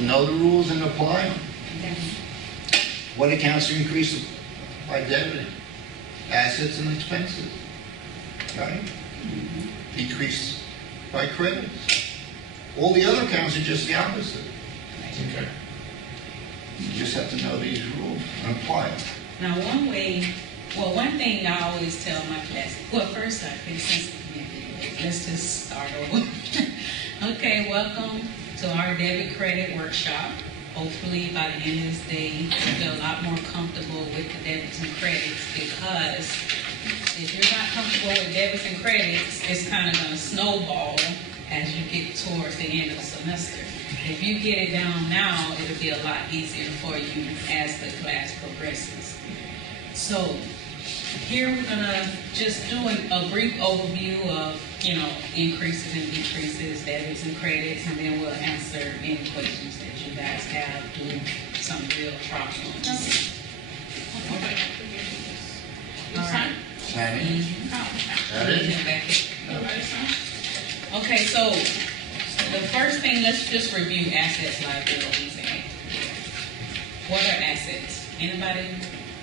to know the rules and apply them. What accounts are increased by debiting? Assets and expenses, right? Decrease by credits. All the other accounts are just the opposite. Okay. You just have to know these rules and apply them. Now, one thing I always tell my class, well, first, let's just start over. Okay, welcome to our debit credit workshop. Hopefully, by the end of this day, you feel a lot more comfortable with the debits and credits, because if you're not comfortable with debits and credits, it's kind of going to snowball as you get towards the end of the semester. If you get it down now, it'll be a lot easier for you as the class progresses. So here we're gonna just do a brief overview of, increases and decreases, debits and credits, and then we'll answer any questions that you guys have, do some real problems. Okay. All right. Sandy? That it? Okay, so the first thing, let's just review assets, liabilities, and equity. What are assets? Anybody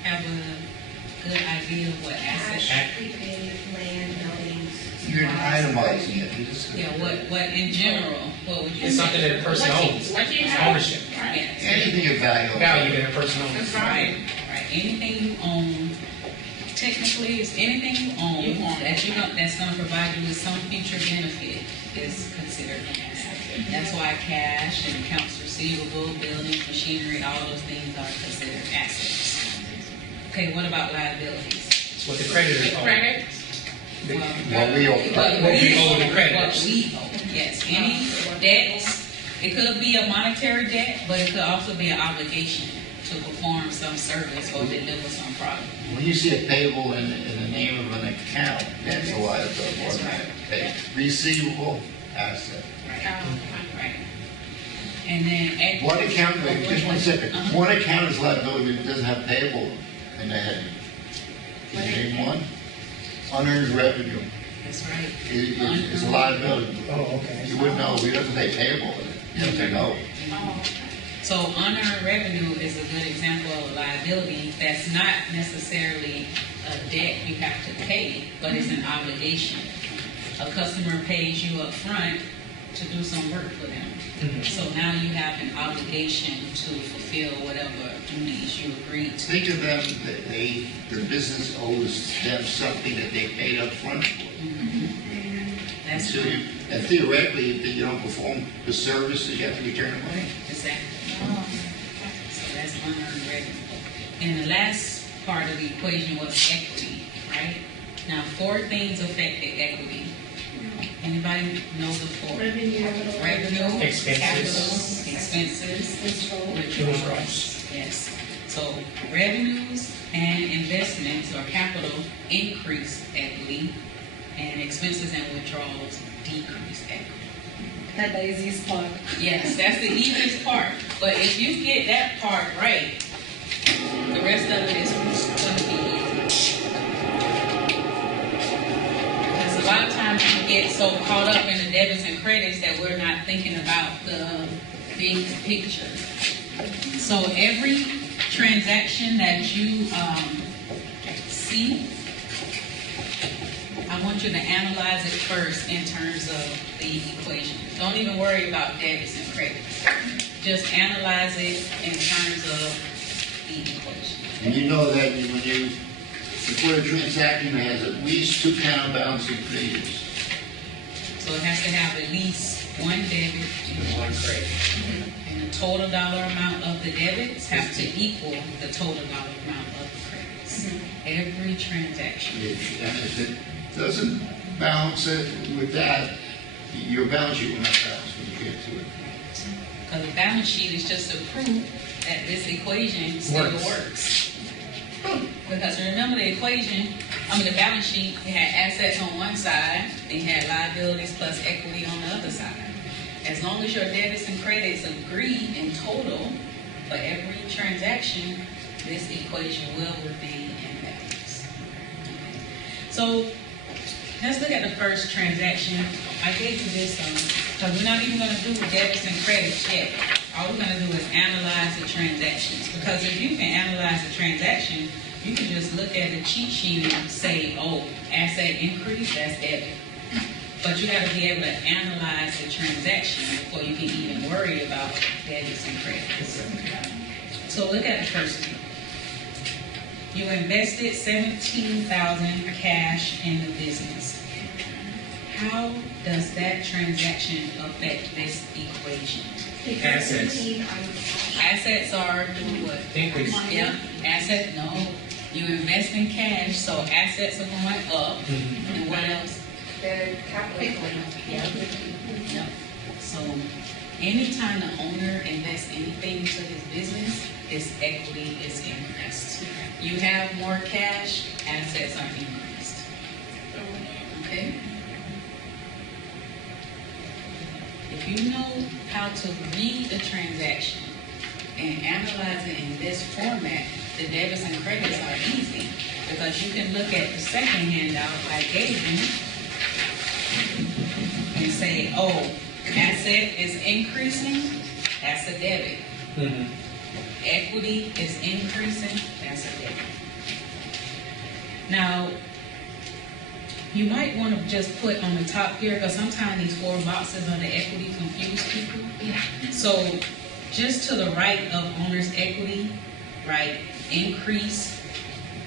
have a good idea of what assets are? Prepaid, land, buildings. You're itemizing it. You just- Yeah, what in general, what would you It's say? something that a person owns. What you It's have. ownership. Yes. Anything of value. Value that a person owns. That's Right, right. right. Anything you own, technically, it's anything you own You own that's going to provide you with some future benefit is considered an asset. That's why cash and accounts receivable, buildings, machinery, all those things are considered assets. Okay, what about liabilities? It's what the creditors The own. credit, What we owe. What we owe the creditors. What we owe, yes. Any debts, it could be a monetary debt, but it could also be an obligation to perform some service or deliver some product. When you see a payable in the name of an account, that's a liability. That's right. Okay. Receivable, asset. Right. And then One account, wait, just 1 second. Uh-huh. One account is liability that doesn't have payable in the heading. Can you name one? Unearned revenue That's right. is a liability. Oh, okay. You wouldn't know, we doesn't pay payable. You have to know. So unearned revenue is a good example of a liability that's not necessarily a debt you have to pay, but it's an obligation. A customer pays you up front to do some work for them. So now you have an obligation to fulfill whatever duties you agreed to. Think of them, that their business owes them something that they paid up front for. That's So right. and theoretically, if you don't perform the services, you have to return the money. Exactly. So that's unearned revenue. And the last part of the equation was equity, right? Now, 4 things affected equity. Anybody know the 4? Revenue, Expenses. capital, expenses, withdrawals. Yes. So revenues and investments or capital increase equity, and expenses and withdrawals decrease equity. That's the easiest part. Yes, that's the easiest part. But if you get that part right, the rest of it is going to be easy. Because a lot of times we get so caught up in the debits and credits that we're not thinking about the big picture. So every transaction that you see, I want you to analyze it first in terms of the equation. Don't even worry about debits and credits. Just analyze it in terms of the equation. And you know that when you put a transaction that has at least 2 counterbalancing figures. So it has to have at least 1 debit and 1 credit. And the total dollar amount of the debits have to equal the total dollar amount of the credits. Every transaction. And if it doesn't balance it with that, your balance sheet will not balance when you get to it. Because the balance sheet is just a proof that this equation still works. Because remember the equation, the balance sheet, it had assets on one side, then you had liabilities plus equity on the other side. As long as your debits and credits agree in total for every transaction, this equation will remain in balance. So let's look at the first transaction. I gave you this because we're not even going to do debits and credits yet. all we're gonna do is analyze the transactions. Because if you can analyze the transaction, you can just look at the cheat sheet and say, oh, asset increase, that's debit. But you gotta be able to analyze the transaction before you can even worry about debits and credits. So look at the first one. You invested $17,000 cash in the business. How does that transaction affect this equation? Assets. Assets are doing what? Increase. Yeah, asset, no. You invest in cash, so assets are going up. And what else? The capital. Yep. So anytime the owner invests anything into his business, his equity is increased. You have more cash, assets are increased. Okay? If you know how to read the transaction and analyze it in this format, the debits and credits are easy because you can look at the second handout I gave you and say, oh, asset is increasing, that's a debit. Equity is increasing, that's a debit. Now, you might want to just put on the top here, because sometimes these 4 boxes on the equity confuse people. Yeah. So just to the right of owner's equity, write increase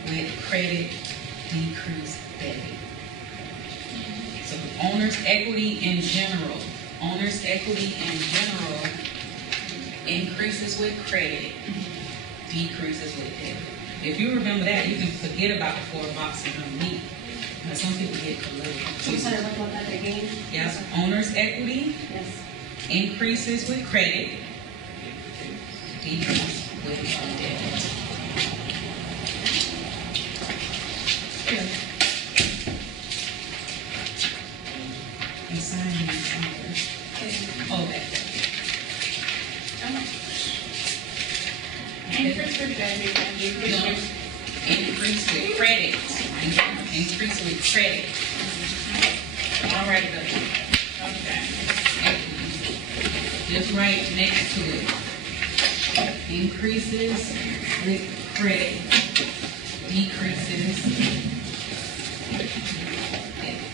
with credit, decrease debit. So owner's equity in general, increases with credit, decreases with debit. If you remember that, you can forget about the 4 boxes underneath. Now, some people get a little I'm confused. sorry, what about that again? Yes, owner's equity Yes. increases with credit, decreases with debit. And sign these somewhere. Oh, back there. Increase with debit and decrease No, with. increase with credit. Increase with credit. All right, good. Okay. Just right next to it. Increases with credit. Decreases. Debit.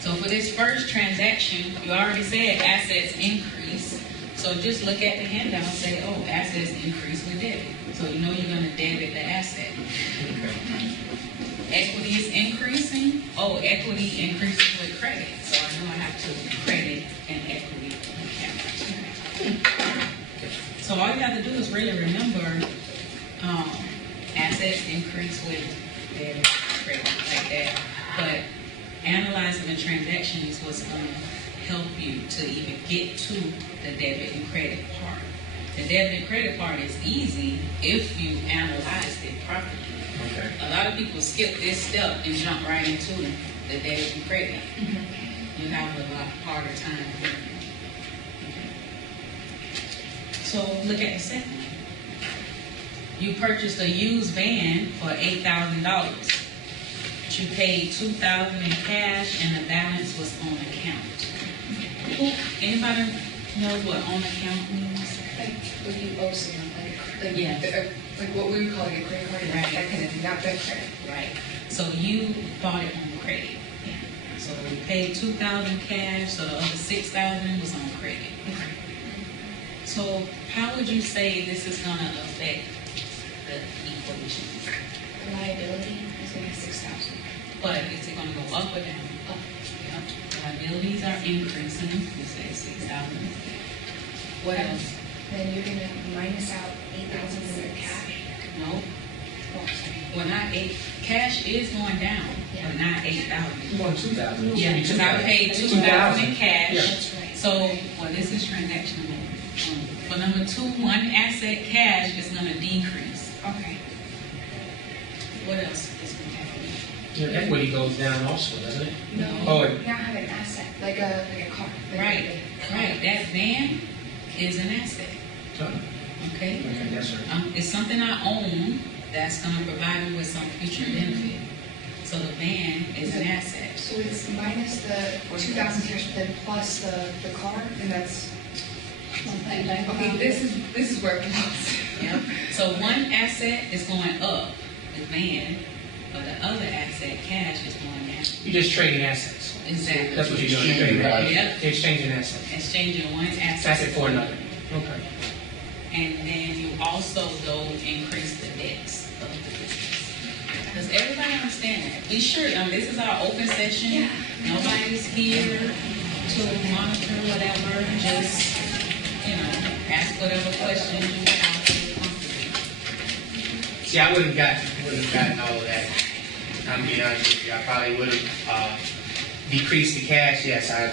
So for this first transaction, you already said assets increase. So just look at the handout and say, oh, assets increase with debit. So you know you're going to debit the asset. Equity is increasing. Oh, equity increases with credit. So I know I have to credit and equity account. So all you have to do is really remember assets increase with debit, credit, like that. But analyzing the transaction is what's going to help you to even get to the debit and credit part. The debit and credit part is easy if you analyze it properly. Okay. A lot of people skip this step and jump right into the debit and credit. You have a lot harder time doing it. So look at the second one. You purchased a used van for $8,000. You paid $2,000 in cash and the balance was on account. Anybody know what on account means? Like, when you owe someone, like, Yeah. like what we would call like a credit card, Right. that kind of thing, not debit credit. Right. So you bought it on credit. So we paid $2,000 cash, so the other $6,000 was on credit. So how would you say this is gonna affect the equation? The liability is gonna be 6,000. But is it gonna go up or down? Up. Yep. Liabilities are increasing, you say 6,000. What else? Then you're gonna minus out 8,000 for your cash. No, Oh, sorry. well, not eight, cash is going down, but not 8,000. You want 2,000? Yeah, because I paid 2,000 in cash. Yeah. That's right. So, well, this is transaction number 1. For number 2, one asset cash is gonna decrease. Okay. What else is gonna happen? Your equity goes down also, doesn't it? No, Oh, you now have an asset, like a car. Like Right, right, that van is an asset, Okay, okay? yes, sir. It's something I own that's gonna provide me with some future benefit. So the van is an asset. So So it's minus the 2,000 cash, then plus the car, and that's, Okay, this is where it goes. Yeah. So one asset is going up, the van, but the other asset, cash, is going down. You're just trading assets. Exactly. That's what you're doing. You're Exchanging trading assets. Yep. You're exchanging assets. Exchanging one asset. Asset for another. Okay. And then you also, though, increase the debts of the business. Does everybody understand that? Be sure, this is our open session. Nobody's here to monitor whatever. Just, ask whatever questions you have to be comfortable. See, I wouldn't have gotten all of that. I'm being honest with you. I probably would have decreased the cash. Yes, I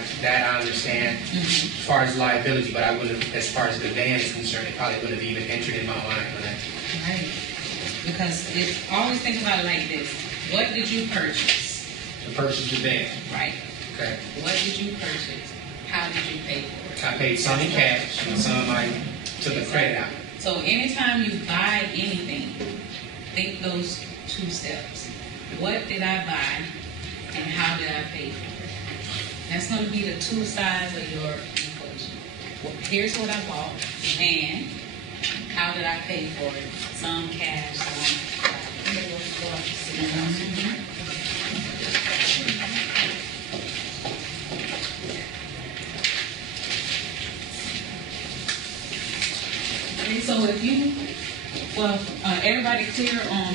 understand as far as liability, but I would have, as far as the van is concerned, it probably would have even entered in my mind for that. Right. Because always think about it like this. What did you purchase? To purchase the van. Right. Okay. What did you purchase? How did you pay for it? I paid some in cash and some I took a credit out. So anytime you buy anything, think those two steps. What did I buy and how did I pay for it? That's going to be the two sides of your equation. Well, here's what I bought and how did I pay for it? Some cash, some. Okay, so if you, everybody clear on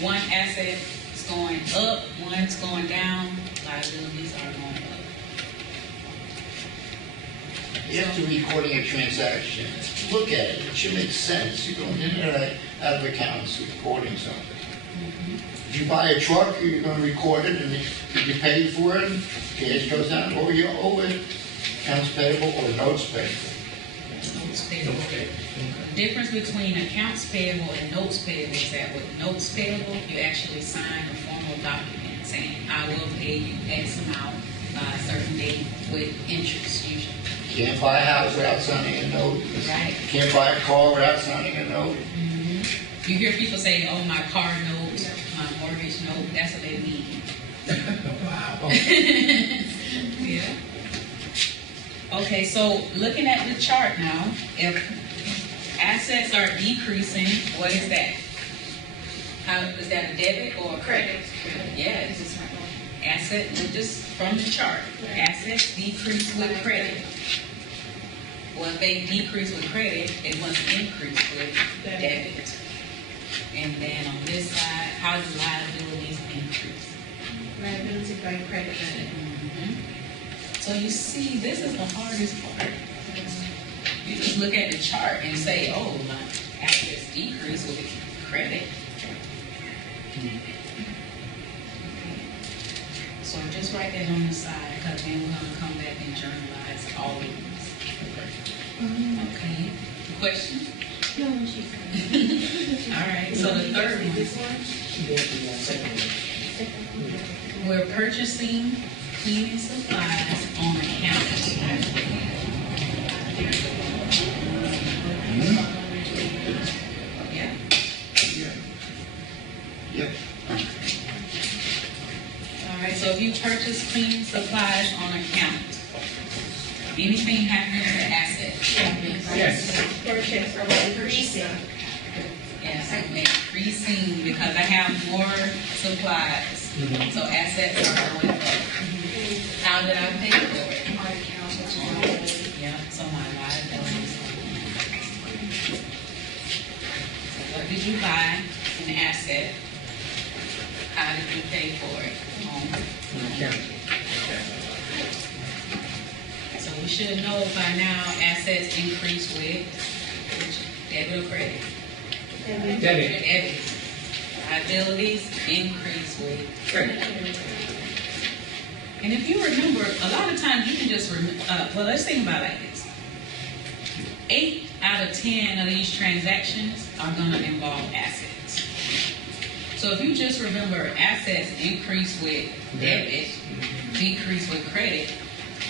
one asset is going up, one's going down, liabilities are going up. After recording a transaction, look at it. It should make sense. You're going in and out of accounts, recording something. If you buy a truck, you're going to record it, and if you pay for it, cash goes down, or you owe it, accounts payable or notes payable. Notes payable. The difference between accounts payable and notes payable is that with notes payable, you actually sign a formal document saying, I will pay you X amount by a certain date with interest usually. Can't buy a house without signing a note. Right. Can't buy a car without signing a note. You hear people say, oh, my car note, my mortgage note, that's what they mean. Wow. Yeah. Okay, so looking at the chart now, if assets are decreasing, what is that? How is that, a debit or a credit? Yes. Asset, just from the chart, assets decrease with credit. Well, if they decrease with credit, it must increase with debit. And then on this side, how do liabilities increase? Liability by credit. So you see, this is the hardest part. You just look at the chart and say, oh, my assets decrease with credit. So just write that on the side, because then we're going to come back and journalize all of these. Okay. Question? No, she's All right, so the third one. This one? She did the second one. We're purchasing cleaning supplies on account. Yeah. Yep. All right, so if you purchase cleaning supplies on account, anything happening to the asset? Yes. Purchase or increasing. Yes, I'm increasing because I have more supplies. So assets are going up. How did I pay for it? our account, which is liability. Yeah, so my liabilities. So what did you buy? An asset. How did you pay for it? So we should know by now assets increase with debit or credit. Debit. Debit. Liabilities increase with credit. And if you remember, a lot of times you can just well, let's think about it like this. 8 out of 10 of these transactions are going to involve assets. So if you just remember assets increase with debit, decrease with credit,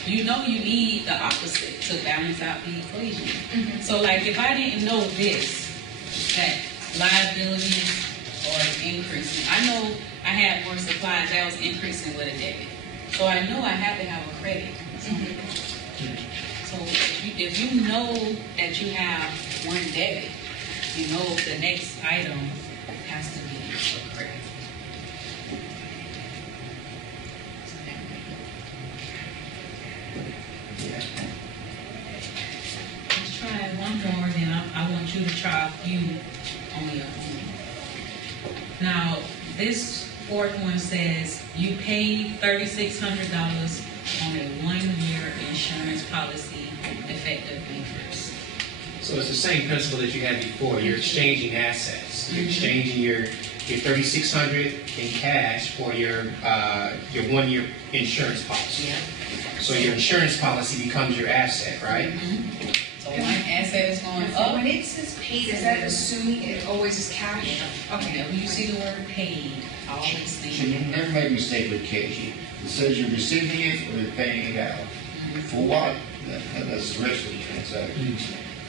you know you need the opposite to balance out the equation. So like if I didn't know this, that liabilities are increasing. I know I had more supplies that was increasing with a debit. So I know I have to have a credit. So if you know that you have one debit, you know the next item has to be a credit. Let's try one more, then I want you to try a few on your own. Now, this fourth one says you paid $3,600 on a 1-year insurance policy effective May 1st. So it's the same principle that you had before. You're exchanging assets. You're exchanging your $3,600 in cash for your 1-year insurance policy. Yeah. So your insurance policy becomes your asset, right? So one asset is going So up. when it says paid, is that assuming it always is cash? Okay, when you see the word paid, always So think. you never make a mistake with cash. It says you're receiving it or you're paying it out. For what? That's the rest of the transaction.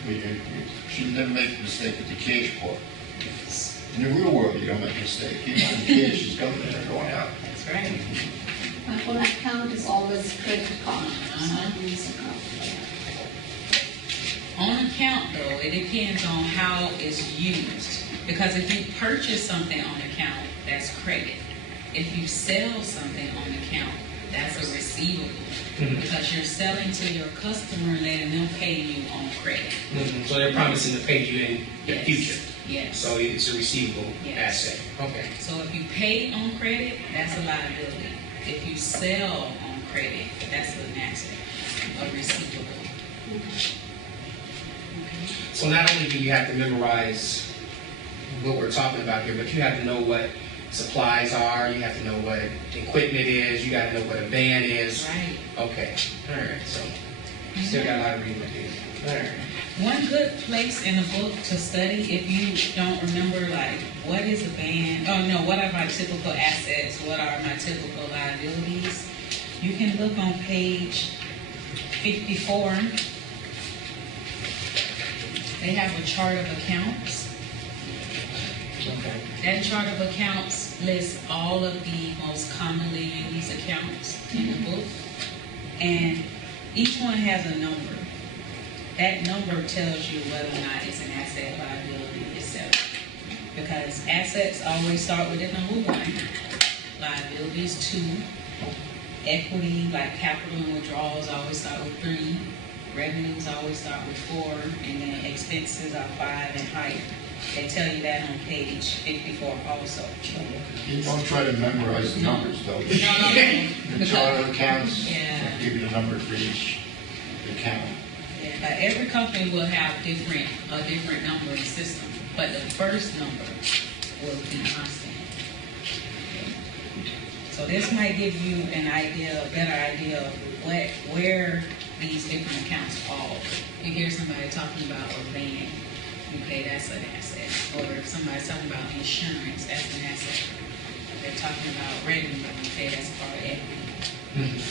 But you should never make a mistake with the cash part. In the real world, you don't make a mistake. You know the cash is coming in or going out. That's right. On account is always credit card. On account, though, it depends on how it's used. Because if you purchase something on account, that's credit. If you sell something on account, that's a receivable. Because you're selling to your customer and letting them pay you on credit. So they're promising to pay you in the Yes. future. Yes. So it's a receivable Yes. asset. Okay. So if you pay on credit, that's a liability. If you sell on credit, that's an asset, a receivable. So not only do you have to memorize what we're talking about here, but you have to know what supplies are, you have to know what equipment is, you got to know what a van is. Right. Okay. All right. So still got a lot of reading to do. All right. One good place in a book to study, if you don't remember, like, what is a ban? Oh, no, what are my typical assets? What are my typical liabilities? You can look on page 54. They have a chart of accounts. Okay. That chart of accounts lists all of the most commonly used accounts in the book. And each one has a number. That number tells you whether or not it's an asset, liability, etc. Because assets always start with the number 1, liabilities 2, equity like capital and withdrawals always start with 3, revenues always start with 4, and then expenses are 5 and higher. They tell you that on page 54 also. You don't try to memorize the numbers, though. No. The chart of accounts, Yeah. give you the number for each account. Yeah, every company will have a different numbering system, but the first number will be constant. So this might give you a better idea of where these different accounts fall. You hear somebody talking about a van, okay, that's an asset. Or if somebody's talking about insurance, that's an asset. If they're talking about revenue, okay, that's part of equity.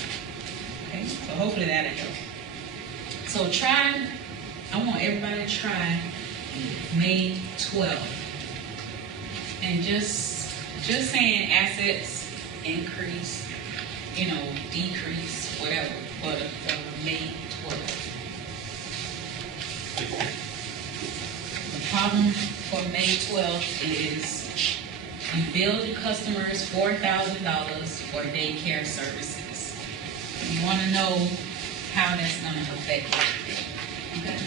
Okay, so hopefully that'll help. So I want everybody to try May 12th. And just saying assets increase, decrease, whatever, for May 12th. The problem for May 12th is you bill the customers $4,000 for daycare services. You want to know how that's going to affect you. Okay.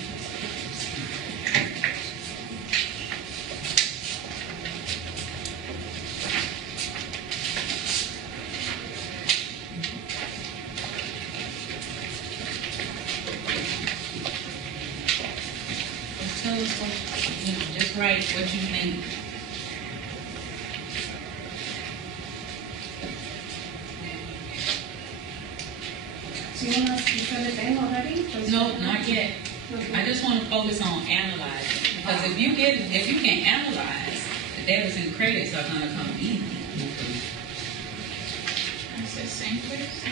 Just tell us what, just write what you think. So you want us to fill it in already? No, not yet. I just want to focus on analyzing. Because if you can analyze, the debits and credits are going to come easy. I said same credits?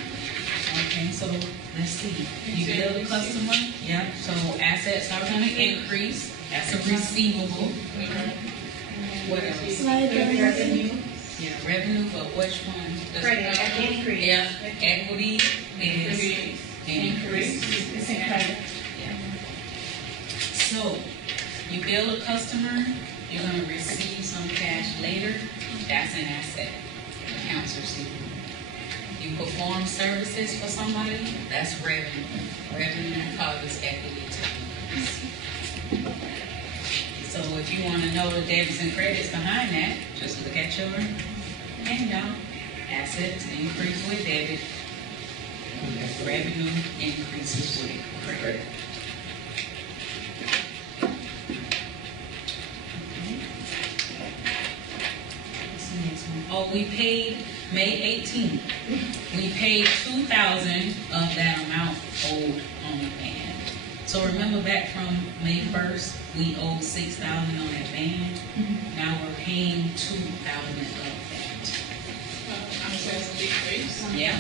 Okay, so let's see. You bill the customer, yeah, so assets are going to increase. That's a receivable. What else? Liability. Yeah, revenue, but which one? Credit, increase. Yeah, equity is increase. It's in credit. Yeah. So, you bill a customer, you're gonna receive some cash later, that's an asset, accounts receivable. You perform services for somebody, that's revenue. Revenue causes equity to increase. So if you wanna know the debits and credits behind that, just look at your handout. Assets increase with debit, revenue increases with credit. Oh, we paid May 18th. We paid $2,000 of that amount owed on the van. So remember back from May 1st, we owed $6,000 on that van. Now we're paying $2,000 of that. Assets decrease. Yeah.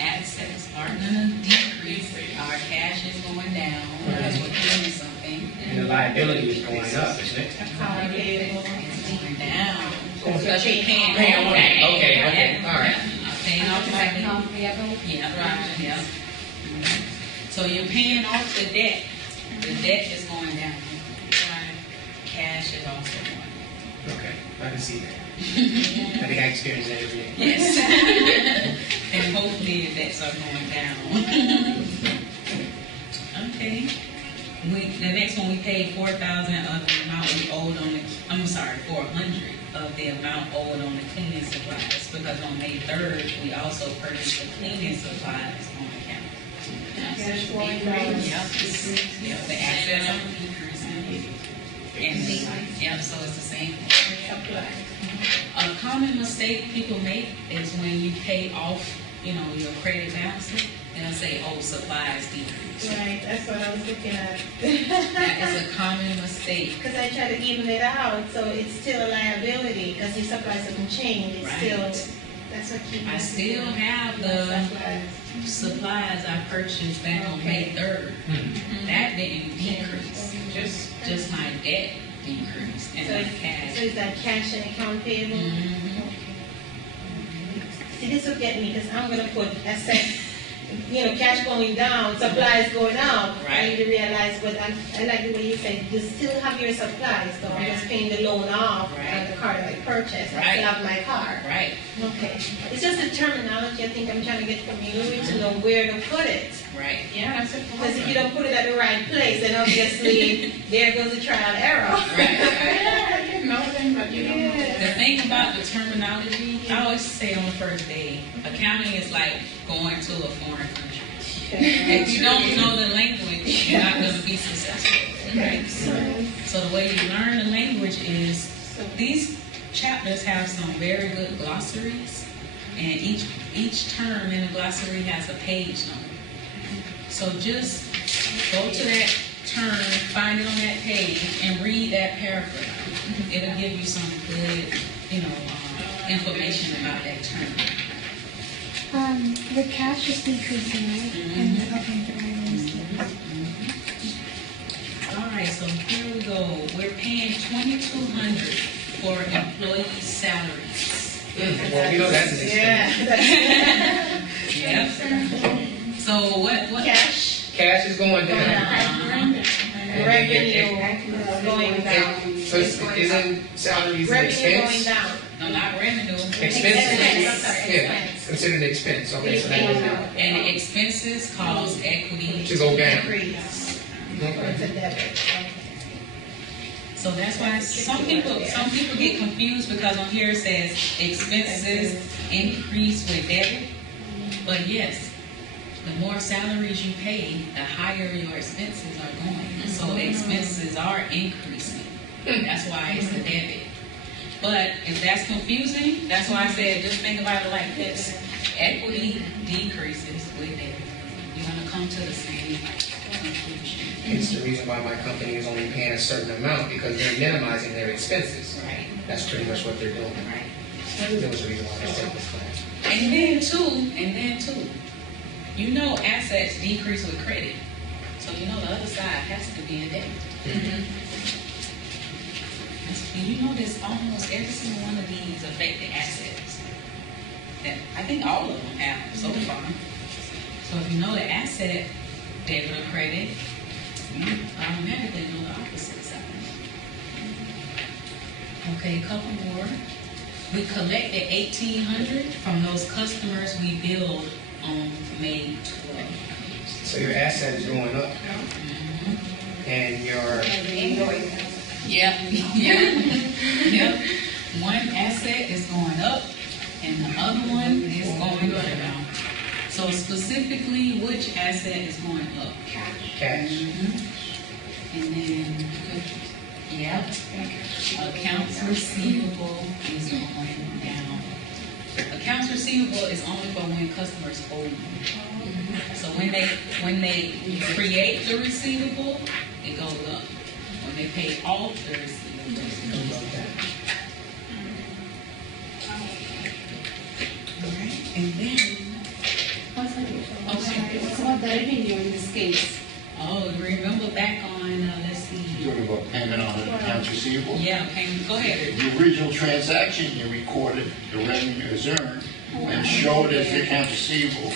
Assets are gonna decrease. Our cash is going down because we're doing something. And the liability is going up, isn't it? Account payable. It's going down. Because you're paying Paying off off. that. Okay, all right. Paying off that. Account payable. Yeah, right, yeah. So you're paying off the debt. The debt is going down. Cash is also going down. Okay, I can see that. I think I experience that every day. Yes. And hopefully the debts are going down. Okay. The next one we paid $4,000 of the amount we owed on the, $400 of the amount owed on the cleaning supplies, because on May 3rd, we also purchased the cleaning supplies on account. Cash flowing balance. Yeah, the assets are decreasing. And so it's the same. Supply. A common mistake people make is when you pay off, your credit balances, they'll say, oh, supplies decrease. Right, that's what I was looking at. That is a common mistake. Because I try to even it out, so it's still a liability, because the supplies haven't changed, it's Right. still, that's what keeps. I still have the supplies I purchased back on May 3rd. That didn't decrease, just my debt decreased and my So cash. is that cash and account payable? Mhm. See, this will get me, because I'm gonna put assets, cash going down, supplies going up. I Right. need to realize, but I like the way you said, you still have your supplies, so I'm just paying the loan off Right. on the car that I purchased, I Right. still have my car. Right, Okay, it's just the terminology I think I'm trying to get familiar with to know where to put it. right. Yeah, that's it. Because if you don't put it at the right place, then obviously there goes the trial error. Right. Yeah, you know them, but you don't know. The thing about the terminology, I always say on the first day, accounting is like going to a foreign country. If you don't know the language, you're not going to be successful. Right? So the way you learn the language is, these chapters have some very good glossaries, and each term in the glossary has a page number. So just go to that term, find it on that page, and read that paragraph. It'll give you some good, information about that term. The cash is decreasing, right? And okay, the revenue is All right, so here we go. We're paying $2,200 for employee salaries. Well, we know that's an expense. Yeah. Yep. So what? Cash, Cash is going down. revenue going down. So isn't salaries an Revenue going expense? down. No, not revenue. Expenses. Expense. Yeah, considered an expense, okay, so that goes down. And the expenses cause equity. To go down. Increase. Okay. It's a debit. So that's why some people get confused, because on here it says expenses increase with debit. But yes, the more salaries you pay, the higher your expenses are going. So expenses are increasing. That's why it's a debit. But if that's confusing, that's why I said just think about it like this. Equity decreases with debit. You're going to come to the same conclusion. It's the reason why my company is only paying a certain amount, because they're minimizing their expenses. Right. That's pretty much what they're doing. Right. That was the reason why I set this class. And then too, assets decrease with credit. So the other side has to be a debt. And you notice almost every single one of these affect the assets. And I think all of them have so far. So if you know the asset, debit or credit, you automatically know the opposite side. Okay, a couple more. We collected $1,800 from those customers we billed on May 12th. So your asset is going up and your, Yep, yep. One asset is going up and the other one is going down. So specifically, which asset is going up? cash. And then, yep, accounts receivable is going down. Accounts receivable is only for when customers owe you. So when they create the receivable, it goes up. When they pay off the receivable, it goes down. All right, and then, okay. What's about the revenue in this case? Oh, remember back on, let's see. You're talking about payment on accounts receivable? Yeah, payment, go ahead. The original transaction, you recorded the revenue as earned and showed as the accounts receivable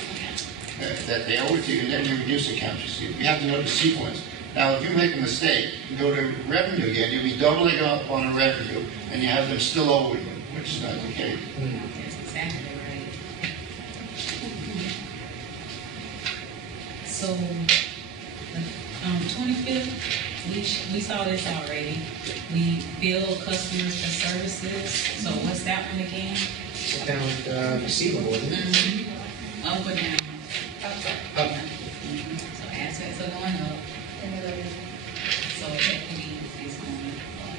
that they owe it to you, and then you reduce the accounts receivable. You have to know the sequence. Now, if you make a mistake, you go to revenue again, you'll be doubling up on a revenue, and you have them still owe you, which is not the case. That's exactly right. So, 25th, we saw this already. We bill customers for services. So what's that one again? Down with the receivable, isn't it? Up or down? Up. So assets are going up. So equity is going up.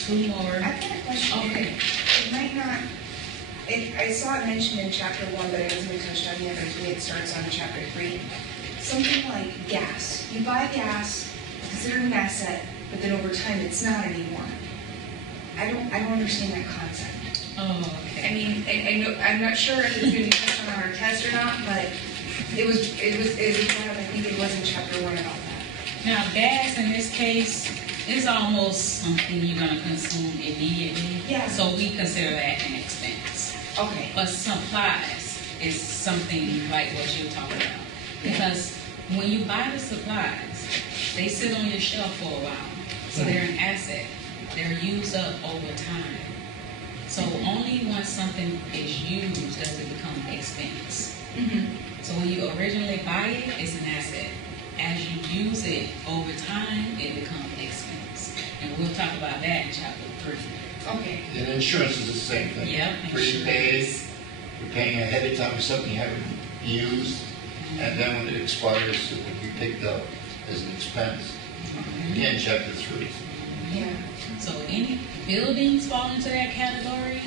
Two more. I've got a question. Okay. It might not, I saw it mentioned in chapter 1, but it hasn't been touched on yet. I think it starts on chapter 3. Something like gas. You buy gas, consider it an asset, but then over time it's not anymore. I don't understand that concept. Oh, I okay. mean, I know, I'm not sure if it's going to be touched on our test or not, but it was kind of, I think it was in chapter 1 about that. Now, gas in this case is almost something you're gonna consume immediately. Yeah. So we consider that an expense. Okay. But supplies is something like what you're talking about. Because when you buy the supplies, they sit on your shelf for a while. So they're an asset. They're used up over time. So only once something is used does it become expense. So when you originally buy it, it's an asset. As you use it over time, it becomes expense. And we'll talk about that in chapter 3. Okay. And insurance is the same thing. Yep. Prepaid, you're paying ahead of time for something you haven't used, and then when it expires, it will be picked up as an expense. Again, chapter 3. Yeah. So any buildings fall into that category,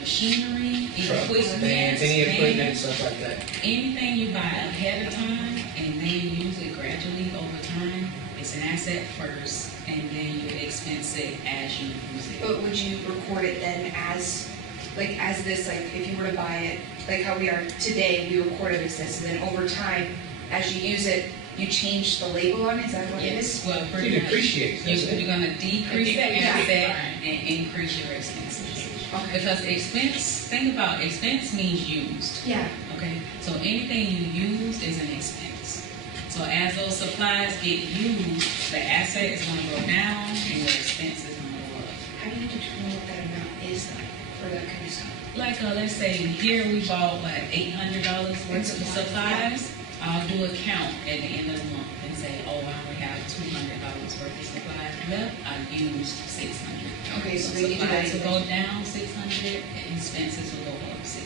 machinery, equipment, Vans, any equipment and vans, stuff like that. anything you buy ahead of time and then use it gradually over time, it's an asset first, and then you expense it as you use it. But would you record it then as this, like if you were to buy it, like how we are today, we record it as this, and then over time, as you use it, you change the label on it, is that what it is? Yes, well, pretty You much. depreciate, that's it. You're gonna decrease the Yeah. asset and increase your expenses. Okay. Because expense, think about expense means used. Yeah. Okay, so anything you use is an expense. So as those supplies get used, the asset is gonna go down and your expense is gonna go up. How do you determine what that amount is though, for that kind of stuff? Like, let's say here we bought, $800 worth of supplies. I'll do a count at the end of the month and say, oh, I only have $200 worth of supplies left. I've used $600. Okay, so then you do that. Supplies will go down $600 and expenses will go up $600.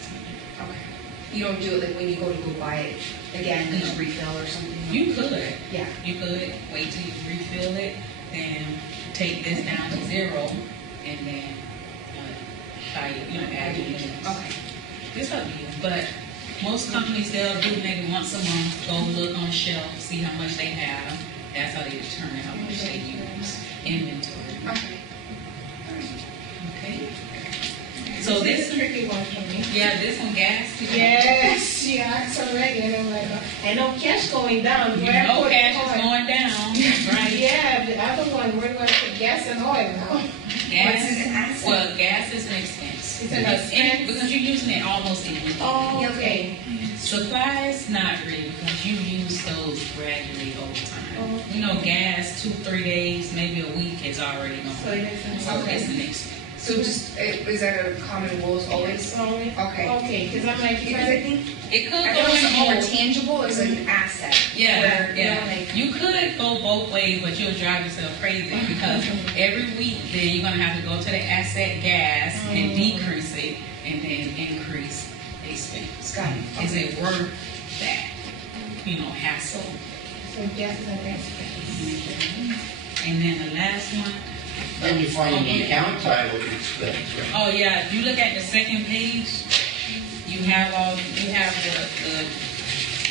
Okay. You don't do it like when you go buy it again, you just refill or something? You could. Yeah. You could wait till you refill it, then take this down to 0, and then add your units. Okay. It's up to you, but most companies, they'll do maybe once a month, go look on shelf, see how much they have. That's how they determine how much they use. Inventory. Okay. Okay? So This this, is a tricky one for me. yeah, this one gas. Yes, she asked already, and I'm like, I know cash going down. You Where I know put cash is oil? going down, right? Yeah, the other one, where do I put gas and oil now? Gas, What's an asset? well, gas is an expense. It's an Because expense? because you're using it almost immediately. Oh, okay. Supplies, not really, because you use those gradually over time. Oh. You know, gas, 2-3 days, maybe a week is already So gone. it isn't. So it's an expense. So just, is that a common rule always? Only? Okay. Okay, because I'm like, Because I think, It could I go know something more in both. tangible is an asset. Yeah, Where, you know, yeah. like- You could go both ways, but you'll drive yourself crazy because every week then you're gonna have to go to the asset gas and decrease it and then increase the expense. Got it. Is it worth that, hassle? so gas is an expense. And then the last one, Then you find in the account title expense, right? oh yeah, if you look at the second page, you have the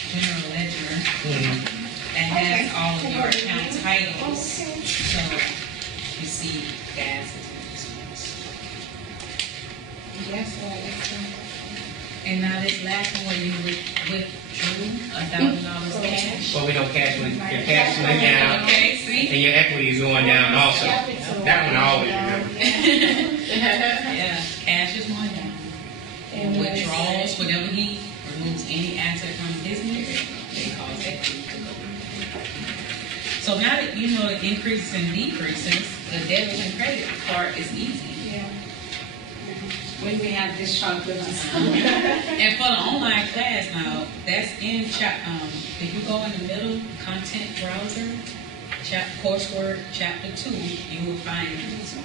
general ledger that has all of your account titles. Okay. So you see gas is an expense. Gas oil expense. And now this last one where you withdrew $1,000 cash. But we know cash went, your cash went down, Okay, see? and your equity is going down also. That one I always remember. Yeah, cash is going down. And Withdrawals, whenever he removes any asset from business, they cause equity to go down. So now that you know the increases and decreases, the debit and credit part is easy. Yeah. When we have this shot with us. And for the online class now, that's in if you go in the middle content browser, coursework chapter 2, you will find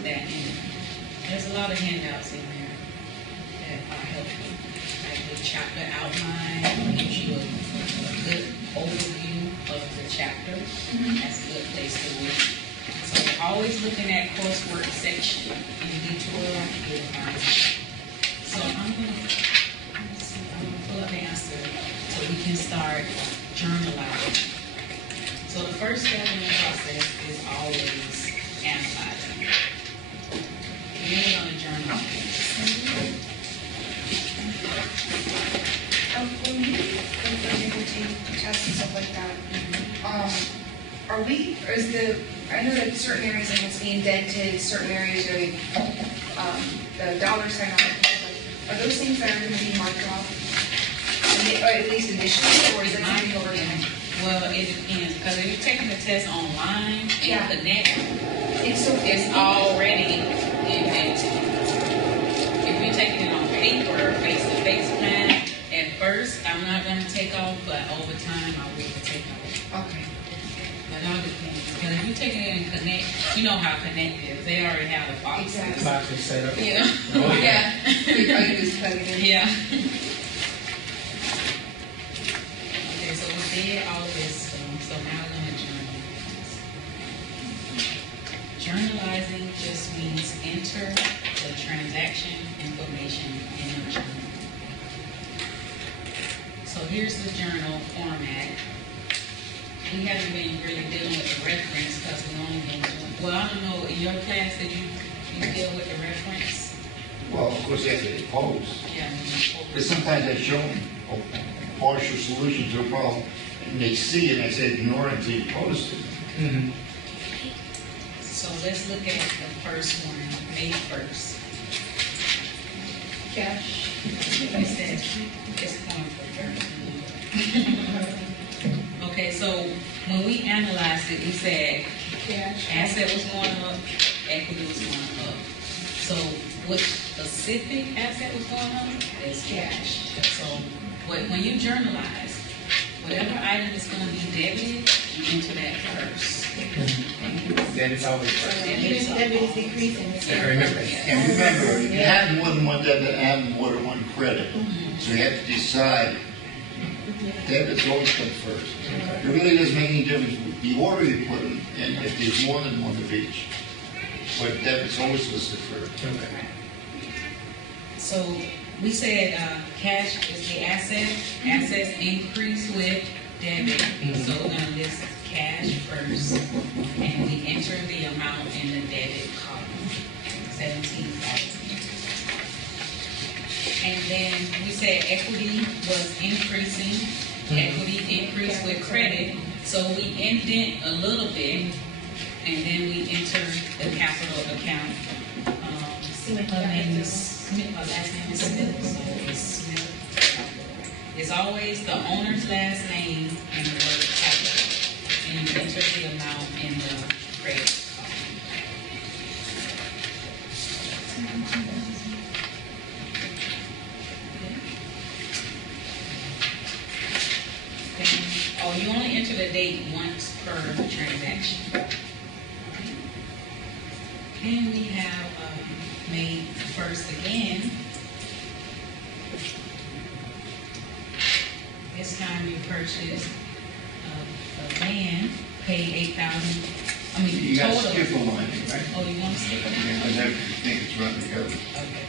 that in there. There's a lot of handouts in there that are helpful. Like the chapter outline gives you a good overview of the chapter. That's a good place to look. So you're always looking at coursework section in detour, you'll find it. So I'm gonna pull up the answer so we can start journalizing. So the first step in the process is always analyzing. And then we're gonna journal. When you, for example, take tests and stuff like that, I know that certain areas are must be indented, certain areas are, the dollar sign on it. Are those things that are gonna be marked off, or at least initially, or is that something over time? Well, it depends, because if you're taking the test online and Yeah. Connect, It's already invented. If you're taking it on paper, face-to-face plan, at first, I'm not gonna take off, but over time, I will take off. Okay. But it all depends, because if you're taking it in Connect, you know how Connect is, they already have the boxes. Exactly. Box is set up. Yeah. Oh, yeah. Are you just plugging in? Yeah. Okay, so we did all this, so now we're gonna journalize. Journalizing just means enter the transaction information in the journal. So here's the journal format. We haven't been really dealing with the reference because we only been doing, well, I don't know, in your class, did you deal with the reference? Well, of course, you have to impose. Yeah. But sometimes I show them a partial solution to a problem, and they see it, and I say, ignore it until you post it. Mhm. So let's look at the first one, May 1st. Cash. It says, it's going for 13. Okay, so when we analyzed it, we said Cash. asset was going up, equity was going up. So what specific asset was going up? Is cash. So when you journalize, whatever item is going to be debited, you enter that first. Then it's always first. Even debit is decreasing. I remember. And remember, you have more than one debit and more than one credit. So you have to decide, debit's always come first. It really doesn't make any difference the order you put them in if there's more than one of each. But debit's always listed first. Okay. So we said cash is the asset. Assets increase with debit. So we're going to list cash first. And we enter the amount in the debit column, 17,000. And then we said equity was increasing, equity increased with credit, so we indent a little bit, and then we enter the capital account. Her name is Smith, her last name is Smith, so it's Smith. It's always the owner's last name and the word capital, and you enter the amount in the credit column. Oh, you only enter the date once per transaction. And we have May 1st again. This time you purchased a van, paid $8,000. I mean, You got to total. skip a line, right? Oh, you want to skip a Yeah, I line? never think it's run together. Okay.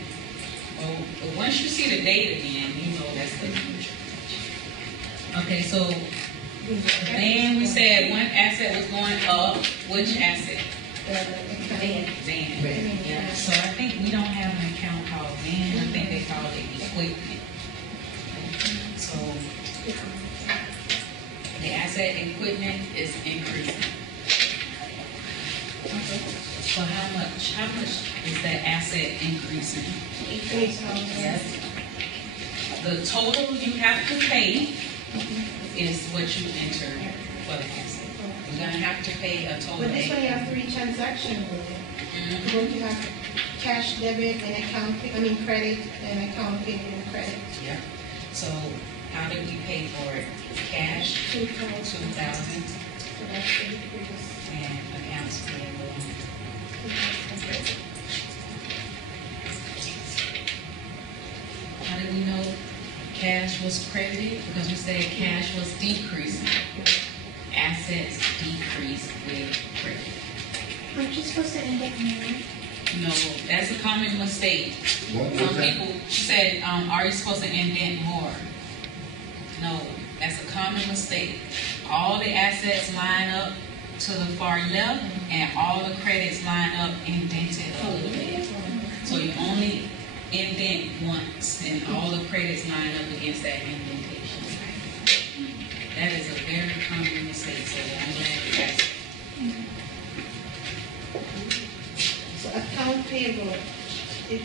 Well, but once you see the date again, you know that's the future. Okay, so then we said one asset was going up. Which asset? Van. Yeah. So I think we don't have an account called van. I think they call it equipment. So the asset equipment is increasing. So how much is that asset increasing? Yes. The total you have to pay is what you enter for the asset. You're gonna have to pay a total. But this one you have 3 transactions with it. Don't you have cash debit and credit and account payable and credit? Yeah. So how did we pay for it? Cash, 2,000. 2,000, So that's the previous. and accounts payable. How did we know cash was credited? Because we said cash was decreasing. Assets decrease with credit. Aren't you supposed to end it more? No, that's a common mistake. What was Some that? people said, are you supposed to indent more? No, that's a common mistake. All the assets line up to the far left, and all the credits line up indented a little bit. So you only indent once, and all the credits line up against that indentation. That is a very common mistake, so I'm glad you asked. So account payable is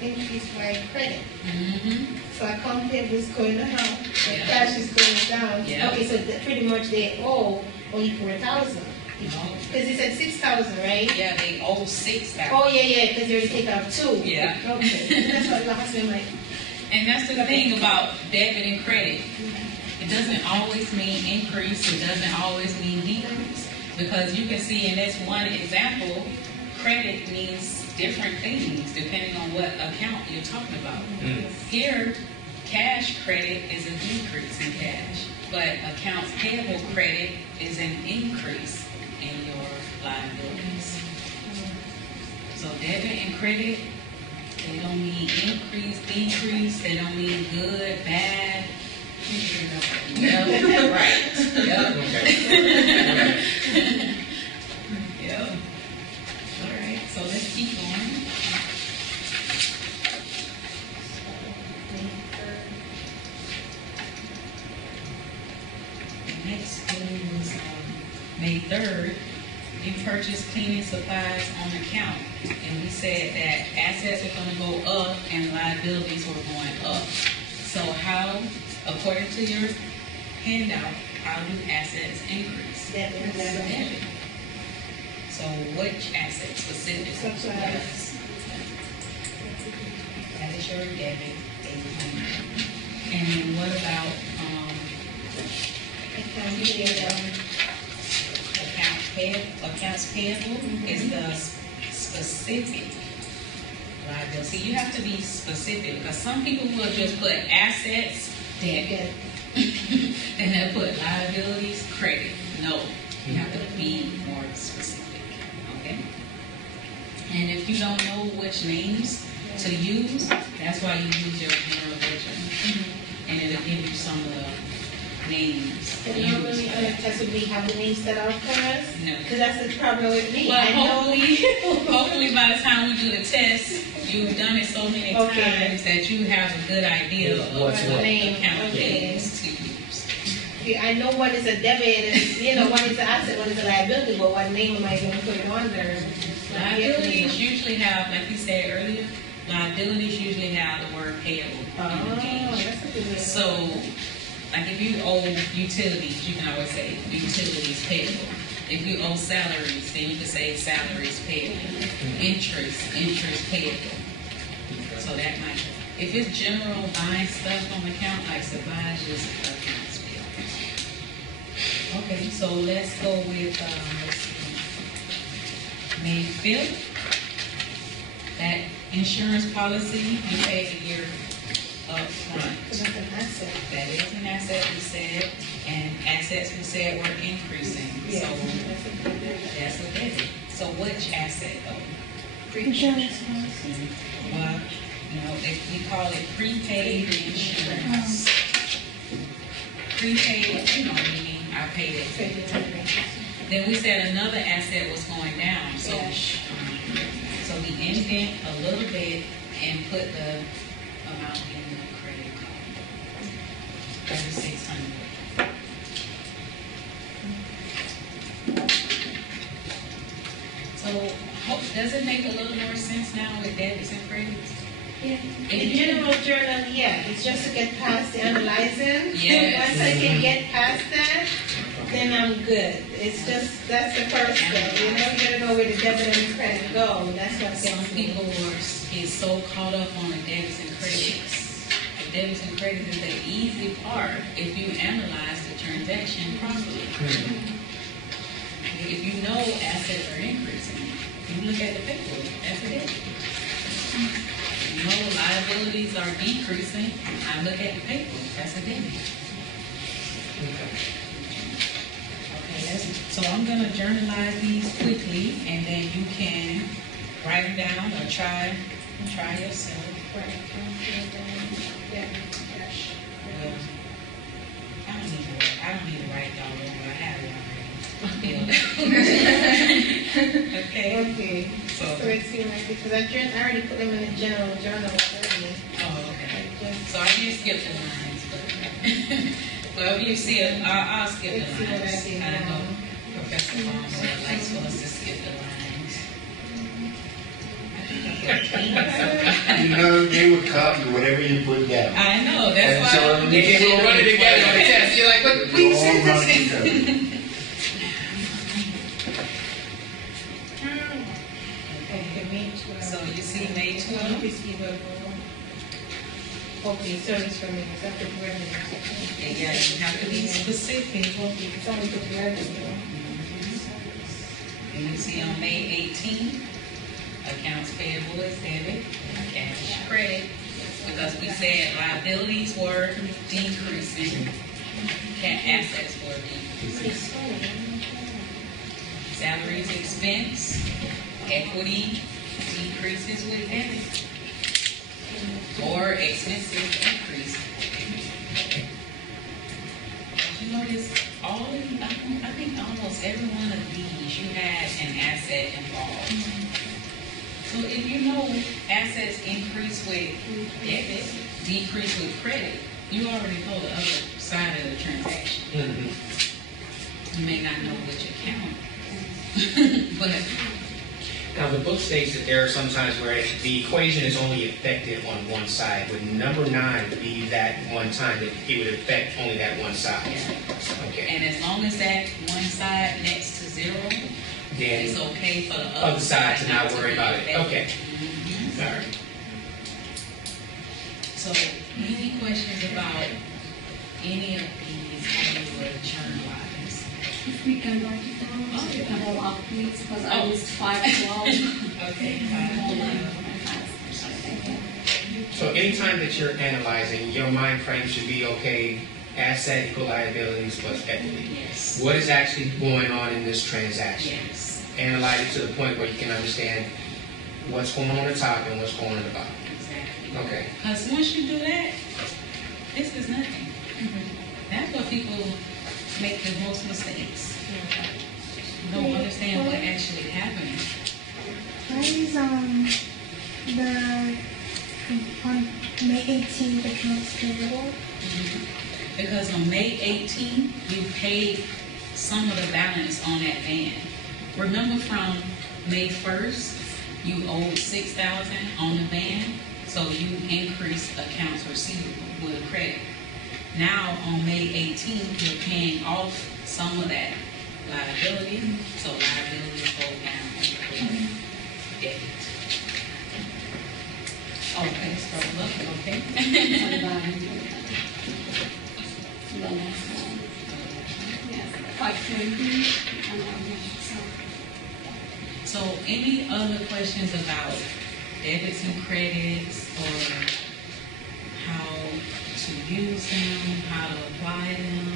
increased by credit. Mm-hmm. So account payable is going up, and Yeah. cash is going down. Yeah. Okay, so pretty much they owe only 4,000. No. Because they said 6,000, right? Yeah, they owe 6,000. Oh, yeah, because they already take out 2. Yeah. Okay, that's what last time like. And that's the thing about debit and credit. It doesn't always mean increase. It doesn't always mean decrease. Because you can see in this one example, credit means different things depending on what account you're talking about. Here, cash credit is a decrease in cash, but accounts payable credit is an increase in your liabilities. So debit and credit, they don't mean increase, decrease. They don't mean good, bad. Yep, right. Yep. Yep. All right, so let's keep going. The next one was May 3rd. You purchased cleaning supplies on account, and we said that assets are going to go up and liabilities were going up. So how, according to your handout, how do assets increase? Debit. Debit. So which assets specifically? Supplies. That is your debit. And then what about Account payable. accounts payable? Is the specific liability. See, you have to be specific because some people will just put assets, debt, and they'll put liabilities, credit. No, you have to be more specific. Okay? And if you don't know which names to use, that's why you use your general ledger. And it'll give you some of the names. And normally on a test, would we have the name set out for us? No. Because that's the problem with me. Well, I know. hopefully by the time we do the test, you've done it so many Okay. times that you have a good idea of What's what what. Name, account okay. names to use. Okay, I know what is a debit and, what is an asset, what is a liability, but what name am I going to put it under? Liabilities usually have, like you said earlier, liabilities usually have the word payable Oh, in the page. that's a good way. So, like if you owe utilities, you can always say utilities payable. If you owe salaries, then you can say salaries payable. Interest payable. So that might, if it's general buying stuff on account, like supplies, just accounts payable. Okay, so let's go with, let's see. May 5th. That insurance policy, you pay a year up front. Because that's an asset. That is an asset, we said, and assets we said were increasing. Yes, So that's a good way. that's a debit. So which asset though? Insurance policy. Well, if we call it prepaid insurance. Prepaid, meaning I paid it. Then we said another asset was going down, so, so we indent a little bit and put the amount in the credit card. 3,600. So, does it make a little more sense now with debits and credits? Yeah. In general journal, yeah, it's just to get past the analyzing. Yes. Once I can get past that, then I'm good. It's just, that's the first step, you gotta know where the debit and the credit go, that's what Some gets me. people get so caught up on the debits and credits. The debits and credits is the easy part if you analyze the transaction properly. If you know assets are increasing, you look at the paperwork, that's a debit. You know liabilities are decreasing, I look at the paperwork, that's a debit. Okay, so I'm gonna journalize these quickly, and then you can write them down or try yourself. Yeah. Well, I don't need to write it all over, I have it already. Okay, Okay, so so, let's see like this, because I already put them in the general journal already. oh, okay. I just- So I did skip the lines, but, well, you see it, I'll skip the Let's see what I lines. did I know wrong. Professor Long likes for us to skip the lines. They would copy whatever you put down. I know, And that's so why. they They will run it together on the test. You're like, what? We All said run this. together. Okay, May 12. So you see May 12th? Okay, service for me, it's after revenue. Yeah, you have to be specific. Okay, it's only for revenue. And you see on May 18th, accounts payable is debit, cash credit, because we said liabilities were decreasing, assets were decreasing. Salaries expense, equity decreases with debit, or expenses increase. You notice I think almost every one of these, you had an asset involved. So if you know assets increase with debit, decrease with credit, you already know the other side of the transaction. You may not know which account, but Now, the book states that there are some times where the equation is only effective on one side. Would number 9 be that one time that it would affect only that one side? Okay. and as long as that one side next to zero, Then it's okay for the other side to not worry about it. affected. Okay. Mhm. All right. So, any questions about any of these, how you would journalize? If we can write it down, so we can roll up, please, because I was 512. Okay, So anytime that you're analyzing, your mind frame should be, okay, asset equal liabilities plus equity. Yes. What is actually going on in this transaction? Yes, Analyze it to the point where you can understand what's going on at the top and what's going on at the bottom. exactly. Okay. Because once you do that, this is nothing. That's what people make the most mistakes. Don't understand what actually happened. Why is the on May 18th accounts payable? Because on May 18th, you paid some of the balance on that van. Remember from May 1st, you owed $6,000 on the van, so you increased accounts receivable with a credit. Now on May 18th, you're paying off some of that liability, so liabilities go down. Debit. Okay, so look, okay. On the bottom. The next one. Yes, 520. So any other questions about debits and credits or how to use them, how to apply them?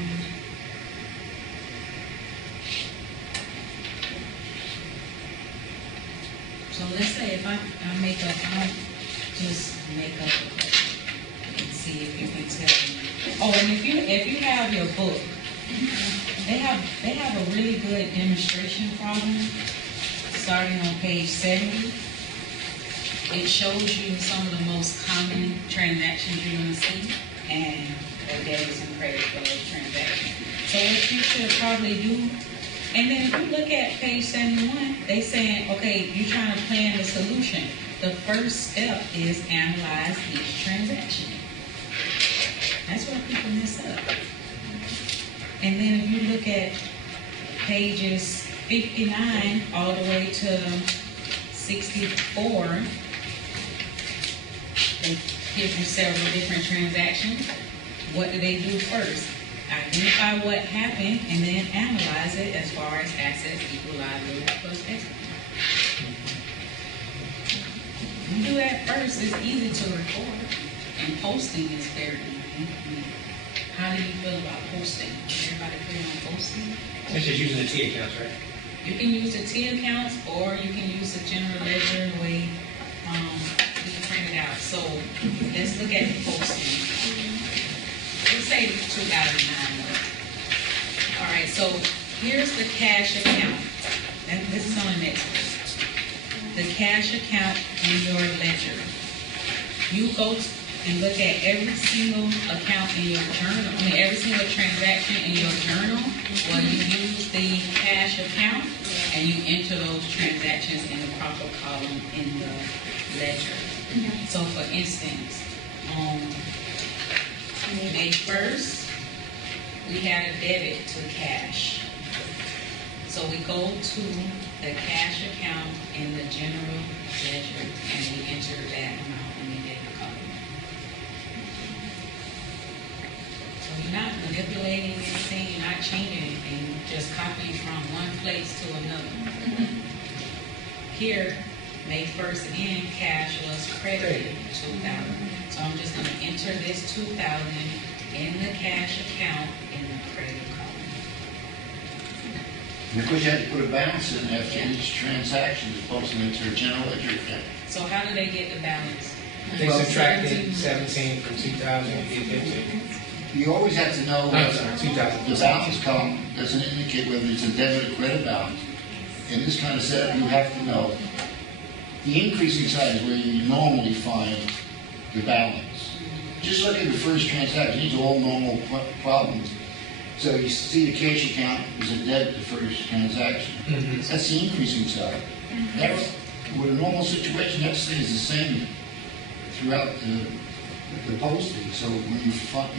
So let's say if I make up, I'll just make up a question and see if you can tell me. Oh, and if you have your book, they have a really good demonstration problem starting on page 70. It shows you some of the most common transactions you're going to see and the debits and credits for those transactions. So what you should probably do, and then if you look at page 71, they saying, okay, you're trying to plan the solution. The first step is analyze each transaction. That's where people mess up. And then if you look at pages 59 all the way to 64, they give you several different transactions. What do they do first? Identify what happened and then analyze it as far as assets equal liability plus equity. You do that first, it's easy to record. And posting is very easy. How do you feel about posting? Everybody clear on posting? It's just using the T accounts, right? You can use the T accounts or you can use the general ledger the way you print it out. So let's look at the posting. Let's say 2009. All right, so here's the cash account. And this is on the next page. The cash account in your ledger. You go and look at every single account in your journal, every single transaction in your journal, where you use the cash account and you enter those transactions in the proper column in the ledger. So for instance, on May 1st, we had a debit to cash. So we go to the cash account in the general ledger and we enter that amount in the debit column. So you're not manipulating anything, you're not changing anything, you're just copying from one place to another. Here, May 1st again, cash was credited 2,000. So I'm just going to enter this 2,000 in the cash account in the credit column. And of course, you have to put a balance in after each transaction as opposed to into a general ledger account. So how do they get the balance? They Well, subtracted 17 from 2,000 and get 15. You always have to know I'm sorry, 2,000. the balance column doesn't indicate whether it's a debit or credit balance. In this kind of setup, you have to know the increasing side is where you normally find the balance. Just look at the first transaction. These are all normal problems. So you see the cash account is a debit the first transaction. That's the increasing side. That, with a normal situation, that stays the same throughout the posting. So when you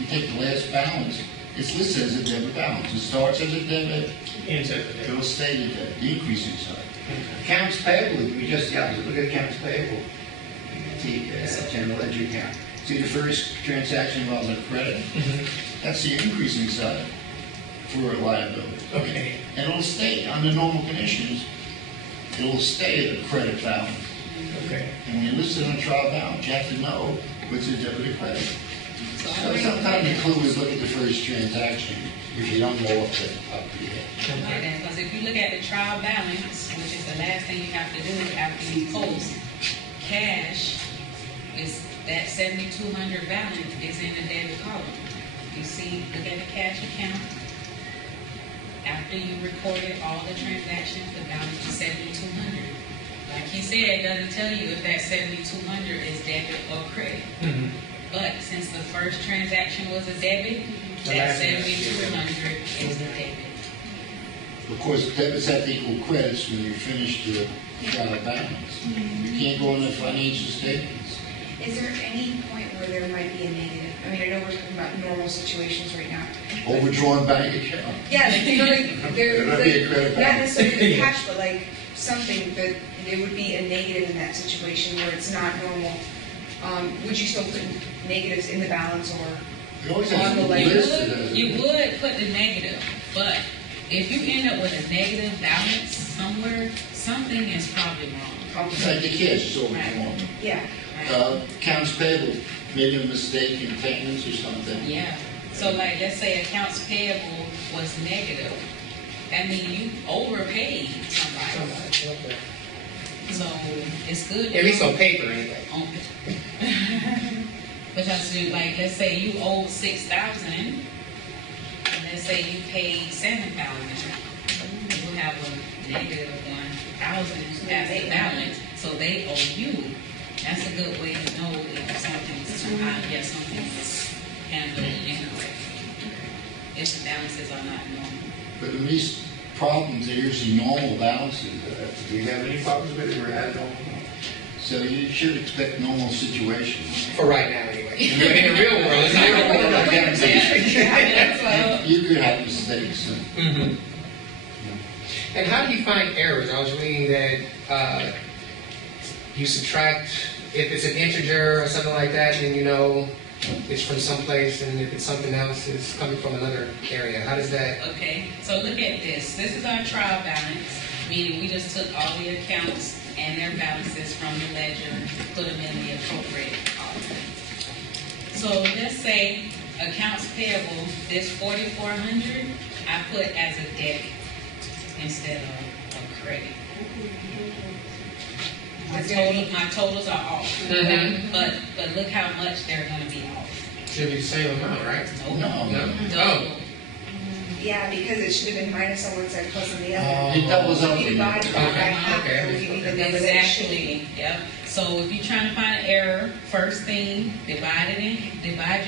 take the last balance, it's listed as a debit balance. It starts as a debit, it'll stay a debit, the increasing side. Accounts payable, we just the opposite. Look at accounts payable. General ledger account. See, the first transaction involves a credit. That's the increasing side for a liability. Okay. And it'll stay under normal conditions. It'll stay at a credit balance. Okay. And when you list it on a trial balance, you have to know what's a debit or credit. So sometimes the clue is look at the first transaction if you don't know up to yet. Because if you look at the trial balance, which is the last thing you have to do after you post, cash is that 7,200 balance is in the debit column. You see, look at the cash account after you recorded all the transactions, the balance was 7,200. Like he said, it doesn't tell you if that 7,200 is debit or credit. But since the first transaction was a debit, The that last one is 7,200 is the debit. Of course, debits have to equal credits when you finish the trial balance. You can't go on the financial statements. Is there any point where there might be a negative? I mean, I know we're talking about normal situations right now. Overdrawn bank account. Yeah, like, It'll be a credit not balance. necessarily cash, but like something that it would be a negative in that situation where it's not normal. Would you still put negatives in the balance or? You always have On the to label. list it as. You would put the negative, but if you end up with a negative balance somewhere, something is probably wrong. It's like the cash is overdrawn. Yeah. Accounts payable, maybe a mistake in payments or something. Yeah, so like, let's say accounts payable was negative, that means you overpaid somebody. Okay. So it's good. At least on paper, anyway. Because you, like, let's say you owe 6,000, and let's say you paid 7,000, you have a negative 1,000 as a balance, so they owe you. That's a good way to know if something's somehow, yes, something is handled incorrectly. If the balances are not normal. But in these problems, they're usually normal balances. Do you have any problems with it or had normal? So you should expect normal situations. For right now, anyway. In the real world, it's In the real not. world, I guarantee Yeah. you could have mistakes. Mhm. And how do you find errors? I was reading that you subtract, if it's an integer or something like that, then you know it's from someplace, and if it's something else, it's coming from another area. How does that? Okay, so look at this. This is our trial balance, meaning we just took all the accounts and their balances from the ledger, put them in the appropriate column. So let's say accounts payable, this 4,400, I put as a debit instead of a credit. My totals are off, but look how much they're going to be off. Should be the same amount, right? No. Oh. Yeah, because it should have been minus on one side, plus on the other. It doubles up. If you divide it by half, Okay. it would give you the number that it should be. Exactly, yep. So if you're trying to find an error, first thing, divide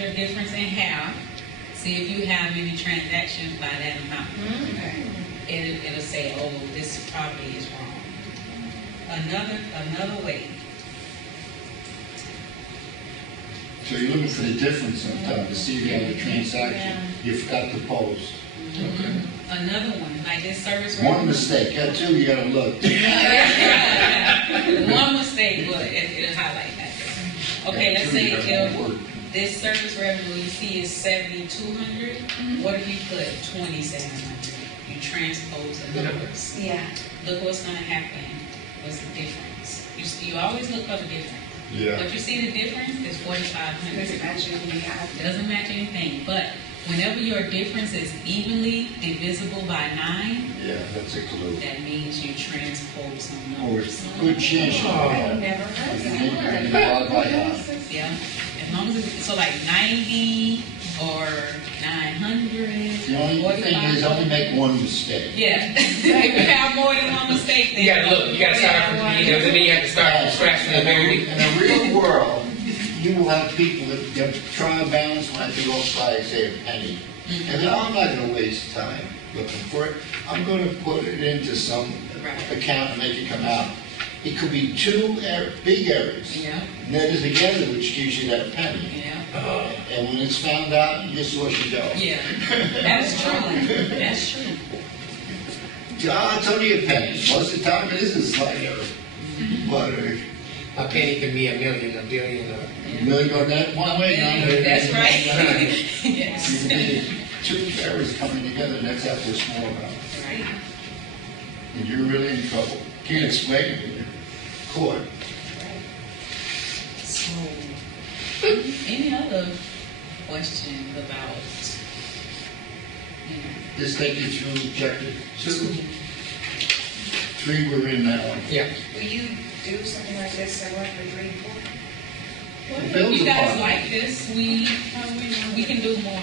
your difference in half. See if you have any transactions by that amount. Okay. It'll say, oh, this probably is wrong. Another way. So you're looking for the difference sometimes to see if you have a transaction you forgot to post. Another one, like this service. One mistake, got two, you gotta look. One mistake, but it'll highlight that. Okay, let's say if this service revenue you see is 7,200. What if you put 2,700? You transpose the numbers. Yeah. Look what's going to happen. What's the difference? You always look for the difference. Yeah. But you see the difference is 4,500. Doesn't match anything you have. Doesn't match anything. But whenever your difference is evenly divisible by 9, Yeah, that's a clue. that means you transpose some Or numbers. it's good chance you have. Never heard You that. can divide by half. Yeah. As long as it's, so like 90 or 900. The only thing is, only make one mistake. Yeah. If you have more than one mistake, then You gotta look. You gotta start from the beginning. Then you have to start from scratch from the very beginning. In the real world, you will have people that get trial balance when they go by, say, a penny. And then I'm not gonna waste time looking for it. I'm gonna put it into some account and make it come out. It could be two big errors. Yeah. Netted together, which gives you that penny. Yeah. And when it's found out, guess where you go? Yeah. That's true. That's true. It's only a penny. Most of the time it is a slight error. But A penny can be a million, a billion, or a million go that one way, That's right. Yes. You can be two errors coming together, and that's after a small amount. Right. And you're really in trouble. Can't explain it in court. So, any other questions about, Just take you through chapter 2. 3 we're in now. yeah. Will you do something like this similar for 3 and 4? The if bills you guys department. like this, we can do more.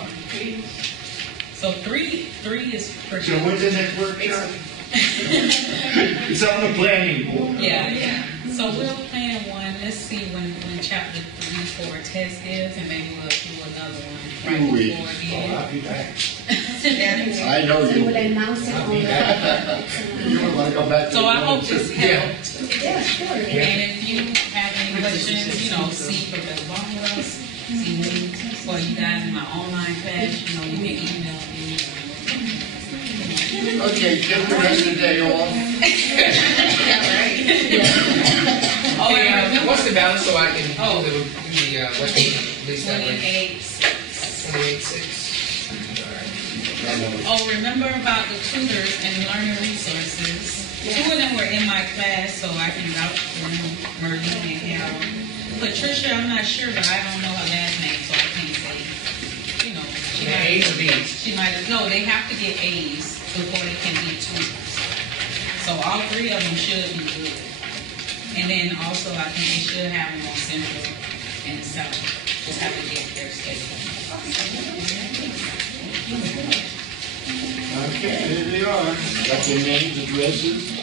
So three is for So sure. when's the next workshop? It's on the planning board. Yeah. So we'll plan one, let's see when chapter 3 for a test is, and maybe we'll do another one right 2 weeks. before Oh, then. I'll be back. Yeah. I know So you. we'll announce it on the. You don't want to come back to So I the- hope this helped. Yeah, sure. And if you have any questions, see from the bottom of us, see me, for you guys in my online class, you can email me. Okay, take the rest of the day off. Oh, and What's the balance so I can, Oh. what's the, least that way? 28.6. 28.6. Oh, remember about the tutors and learning resources? Two of them were in my class, so I can vouch for them, Merlene and Harold. Patricia, I'm not sure, but I don't know her last name, so I can't say, she Yeah, might, A's or B's? she might have, no, they have to get A's before they can be tutors. So all three of them should be good. And then also, I think they should have them on Central and the South. Just have to get their schedule. Okay, there they are. Got their names, addresses.